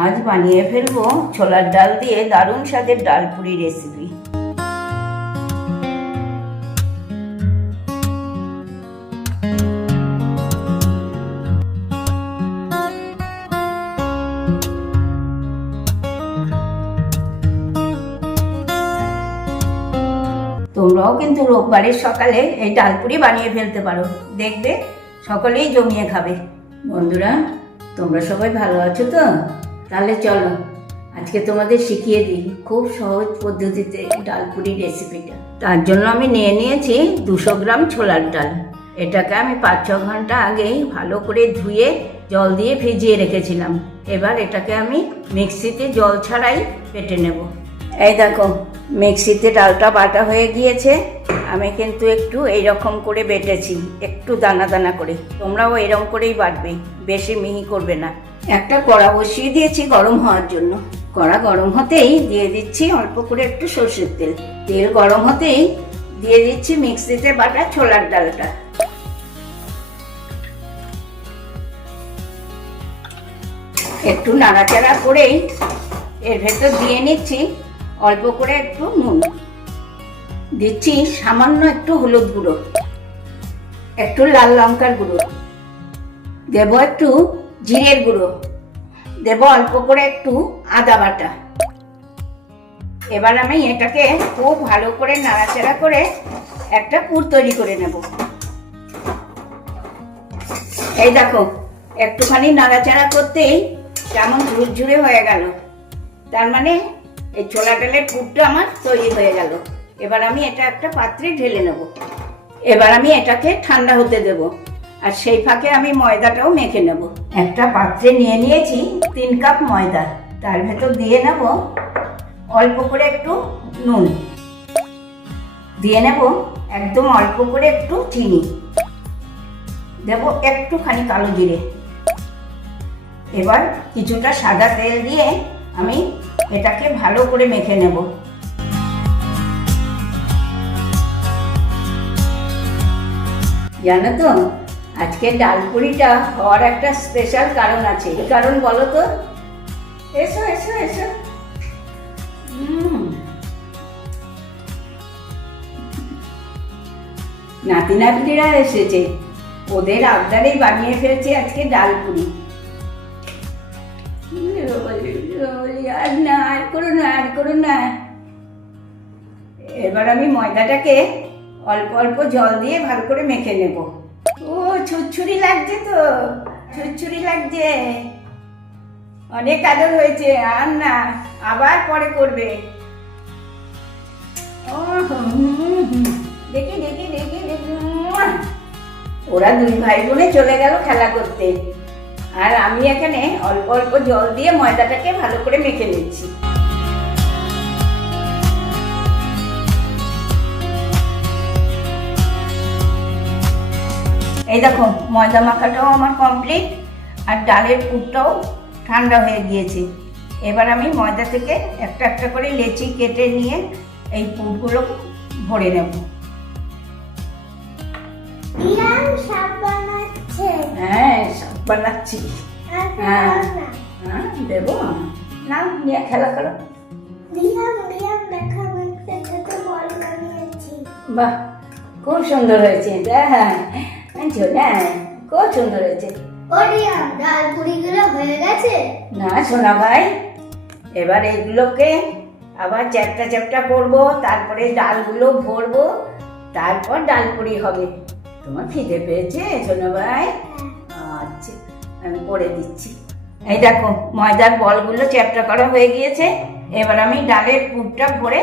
আজ বানিয়ে ফেলবো ছোলার ডাল দিয়ে দারুণ স্বাদের ডালপুরি রেসিপি। তোমরাও কিন্তু রোববারের সকালে এই ডালপুরি বানিয়ে ফেলতে পারো, দেখবে সকলেই জমিয়ে খাবে। বন্ধুরা, তোমরা সবাই ভালো আছো তো? তাহলে চলো আজকে তোমাদের শিখিয়ে দিই খুব সহজ পদ্ধতিতে ডালপুরি রেসিপিটা। তার জন্য আমি নিয়ে নিয়েছি 200 গ্রাম ছোলার ডাল। এটাকে আমি 5-6 ঘন্টা আগেই ভালো করে ধুয়ে জল দিয়ে ভিজিয়ে রেখেছিলাম। এবার এটাকে আমি মিক্সিতে জল ছাড়াই বেটে নেব। এই দেখো, মিক্সিতে ডালটা বাটা হয়ে গিয়েছে। আমি কিন্তু একটু এইরকম করে বেটেছি, একটু দানা দানা করে। তোমরাও এরকম করেই বাটবে, বেশি মিহি করবে না। একটা কড়া বসিয়ে দিয়েছি গরম হওয়ার জন্য। কড়া গরম হতেই দিয়ে দিচ্ছি অল্প করে একটু সরষের তেল। তেল গরম হতেই দিয়ে দিচ্ছি মিক্সিতে বাটা ছোলার ডালটা। একটু নাড়াচাড়া করেই এর ভেতর দিয়ে নিচ্ছি অল্প করে একটু নুন, দিচ্ছি সামান্য একটু হলুদ গুঁড়ো, একটু লাল লঙ্কার গুঁড়ো, দেব একটু জিরের গুঁড়ো, দেব অল্প করে একটু আদা বাটা। এবার আমি এটাকে খুব ভালো করে নাড়াচাড়া করে একটা পুর তৈরি করে নেব। এই দেখো, একটুখানি নাড়াচাড়া করতেই কেমন ঝুরঝুরে হয়ে গেল। তার মানে এই ছোলা ডালের পুরটা আমার তৈরি হয়ে গেল। এবার আমি এটা একটা পাত্রে ঢেলে নেব। এবার আমি এটাকে ঠান্ডা হতে দেব, আর সেই ফাঁকে আমি ময়দাটাও মেখে নেব। একটা পাত্রে নিয়ে নিয়েছি 3 কাপ ময়দা। তার ভেতর দিয়ে নেব অল্প করে একটু নুন, দিয়ে নেব একদম অল্প করে একটু চিনি, দেব একটুখানি কালো জিরে। এবার কিছুটা সাদা তেল দিয়ে আমি এটাকে ভালো করে মেখে নেব। জানো তো, আজকে ডালপুরিটা হওয়ার একটা স্পেশাল কারণ আছে। কারণ বলো তো? এসো এসো এসো। নাতি নাতনিরা এসেছে, ওদের আবদারেই বানিয়ে ফেলছে আজকে ডালপুরি। আর না, আর করো না, আর করো না। এবার আমি ময়দাটাকে অল্প অল্প জল দিয়ে ভালো করে মেখে নেব। ও ছুরছুরি লাগছে তো, ছুরছুরি লাগছে। অনেক আদর হয়েছে, আর না, আবার পরে করবে। ও দেখি দেখি দেখি দেখি। ওরা 2 ভাই বোনে চলে গেল খেলা করতে, আর আমি এখানে অল্প অল্প জল দিয়ে ময়দাটাকে ভালো করে মেখে নিচ্ছি। এই দেখো, ময়দা মাখাটাও আমার কমপ্লিট, আর ডালের পুরটাও ঠান্ডা হয়ে গিয়েছে। এবার আমি ময়দা থেকে একটা একটা করে লেচি কেটে নিয়ে এই পুরগুলো ভরে নেব। হ্যাঁ, সব বানাচ্ছি। হ্যাঁ হ্যাঁ, দেবো না, নিয়ে খেলা করো। বাহ, খুব সুন্দর হয়েছে। হ্যাঁ, খুব সুন্দর হয়েছে। ডালপুরিগুলো হয়ে গেছে না সোনা ভাই, এবার এইগুলোকে আবার চ্যাপটা চ্যাপটা করবো, তারপরে ডালগুলো ভরবো, তারপর ডালপুরি হবে। তোমার খিদে পেয়েছে সোনা ভাই? আচ্ছা, আমি করে দিচ্ছি। এই দেখো, ময়দার বলগুলো চ্যাপটা করা হয়ে গিয়েছে। এবার আমি ডালের পুরটা ভরে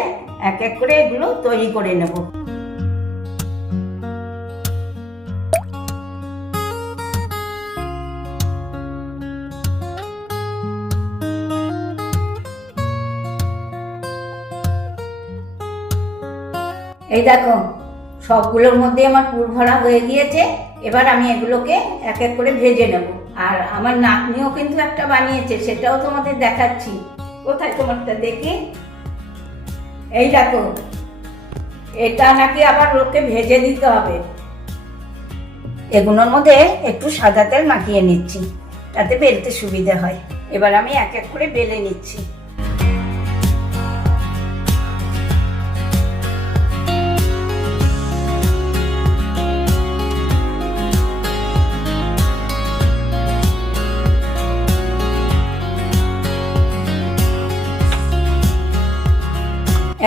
এক এক করে এগুলো তৈরি করে নেব। এই দেখো, সবগুলোর মধ্যে আমার পুর ভরা হয়ে গিয়েছে। এবার আমি এগুলোকে এক এক করে ভেজে নেব। আর আমার নাতনিও কিন্তু একটা বানিয়েছে, সেটাও তোমাদের দেখাচ্ছি। কোথায় তোমারটা দেখি? এই দেখো, এটা নাকি আবার লোককে ভেজে দিতে হবে। এগুলোর মধ্যে একটু সাদা তেল মাখিয়ে নিচ্ছি, তাতে বেলতে সুবিধা হয়। এবার আমি এক এক করে বেলে নিচ্ছি।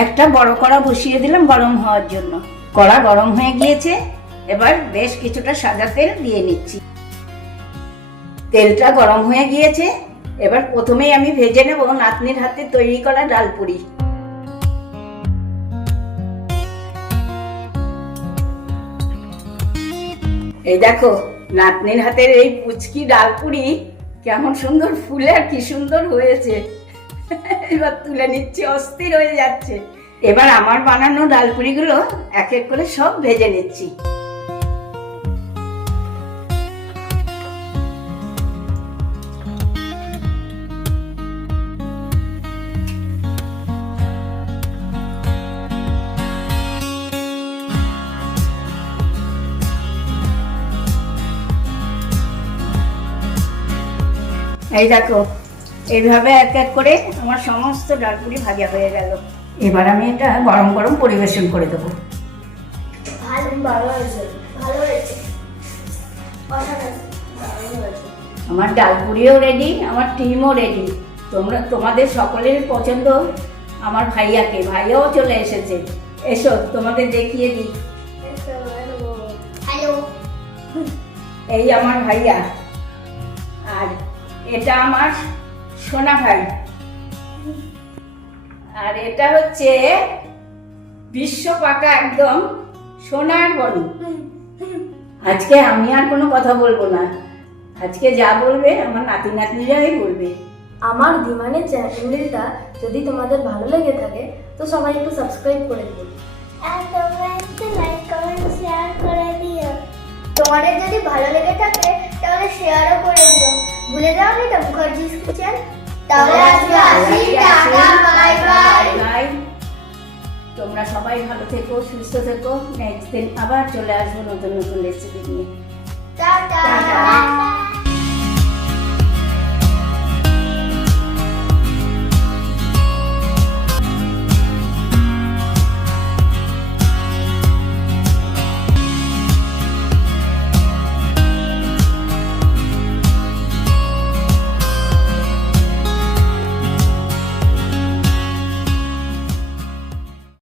একটা বড় কড়া বসিয়ে দিলাম গরম হওয়ার জন্য। কড়া গরম হয়ে গিয়েছে, এবার বেশ কিছুটা সাদা তেল দিয়ে নিচ্ছি। তেলটা গরম হয়ে গিয়েছে, এবার প্রথমেই আমি ভেজে নেব নাতনির হাতে তৈরি করা ডালপুরি। এই দেখো নাতনির হাতের এই পুচকি ডালপুরি কেমন সুন্দর ফুলে আর কি সুন্দর হয়েছে। এবার তুলে নিচ্ছি, অস্থির হয়ে যাচ্ছে। এবার আমার বানানো ডালপুরিগুলো এক এক করে সব ভেজে নিচ্ছি। এই দেখো এইভাবে এক এক করে আমার সমস্ত ডালপুরি ভাজা হয়ে গেল। এবার আমি এটা গরম গরম পরিবেশন করে দেবো। ভালো হয়েছে, ভালো হয়েছে, দারুণ হয়েছে। আমার ডালপুরিও রেডি, আমার টিমও রেডি। তোমাদের সকলের পছন্দ আমার ভাইয়াকে, ভাইয়াও চলে এসেছে। এসো তোমাদের দেখিয়ে দিই। হ্যালো, এই আমার ভাইয়া, আর এটা আমার সোনা ভাই, আর এটা হচ্ছে বিশ্ব পাকা একদম সোনার বনি। আজকে আমি আর কোনো কথা বলবো না, আজকে যা বলবে আমার নাতি নাতনিরাই বলবে। আমার দিমানের চ্যানেলটা যদি তোমাদের ভালো লেগে থাকে তো সবাই একটু সাবস্ক্রাইব করে দিও আর তোমরা একটু লাইক কমেন্ট শেয়ার করে দিও। তোমাদের যদি ভালো লেগে থাকে তাহলে শেয়ারও করে দিও। ভুলে যাও না এটা মুখার্জিস কিচেন। তাহলে আজকে আসি, টাটা, বাই বাই। বাই। তোমরা সবাই ভালো থেকো, সুস্থ থেকো। নেক্সট দিন আবার চলে আসবো নতুন নতুন রেসিপি নিয়ে।